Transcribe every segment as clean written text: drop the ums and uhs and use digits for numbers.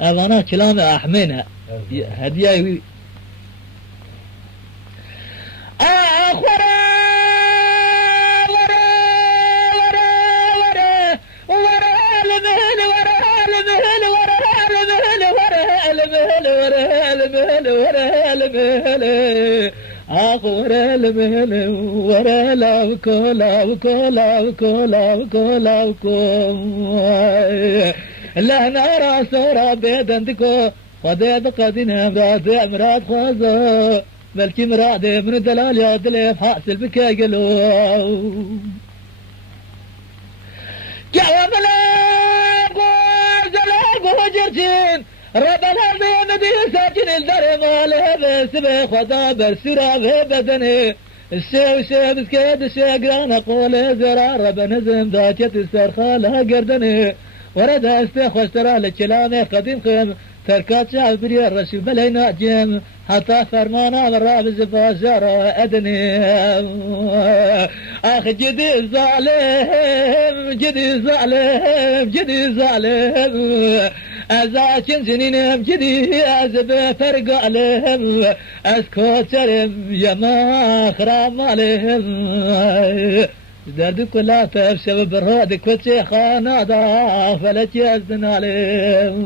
أنا كلام أحمينا هدية أخورا ورا ورا ورا ورا المهل ورا المهل ورا المهل ورا المهل ورا المهل ورا المهل أخورا المهل ورا لاوكو لاوكو لاوكو لاوكو لاوكو لا نرى سورة بيدندكو خديد قدنا مراد مراد خازو بلكي مراد من دلال يا دليف حاصل بك قلو جاوب لا جرجين رب الارض مدي ساكن الدار ماله بسبه خدا برسرا بدني الشيء بسكيد الشيء قرانا قول زرا رب نزم ذاكت السرخة لها قردني ورد استخوش ترى لكلامي قديم خيم تركات شعب بري الرشيب بلينا جيم حتى فرمانا والرابز فاشر أدني أخ جدي ظالم جدي ظالم جدي ظالم أزاكن سنين جدي أزب فرق عليهم أسكوت شرم يما خرام عليهم دردك لا تفشل برهودك وتشيخانا ضاع فلا تيزن عليهم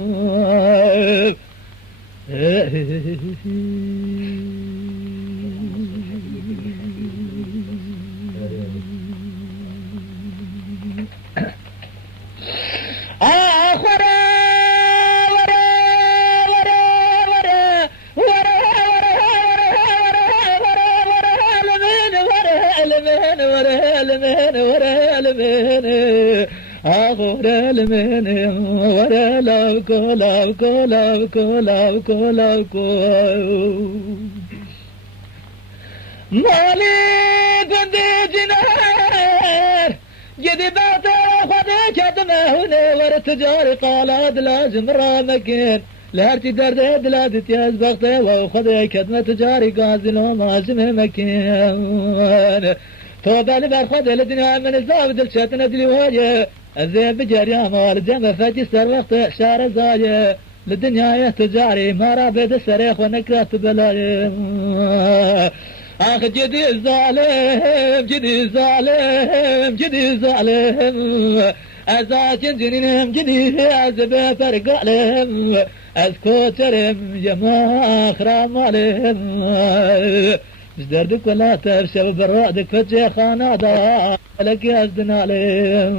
أخورا المن ورا لاوكو لاوكو لاوكو لاوكو لاوكو مالي بندي جنار جدي باتا خدي كدمه هنا ورا تجاري قالاد لازم رامكين لهرتي درد لاد تياز بغتي وخدي كدمه تجاري قازلو مازم مكين توبالي برخد الدنيا من الزابد الشتنا دلي وهايه الزين بجري مال جنب فاتي سر وقت شار زايه للدنيا تجاري ما رابد السريخ ونكرت بلاي اخ جدي الظالم جدي الظالم جدي الظالم ازاكن جنينهم جدي ازب فرق عليهم اسكوترهم يما اخرام عليهم دردك ولا تفشل برادك فتشيخانا ضاع لك يزدن عليهم